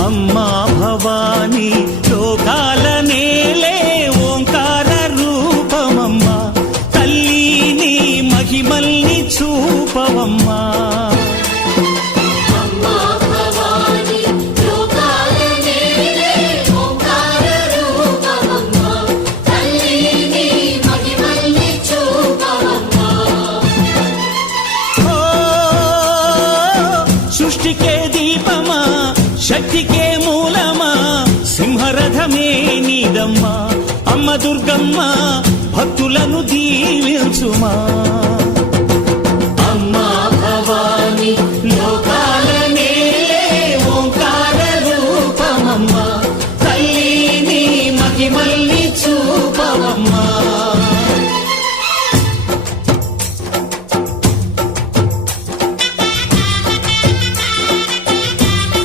అమ్మా భవానీ లోకాల నేలే ఓంకార రూపమమ్మా తల్లి మహిమల్ని చూపవమ్మా సృష్టికే దీపమా శక్తికే మూలమా సింహరథమే నీదమ్మా అమ్మ దుర్గమ్మ భక్తులను దీవించుమా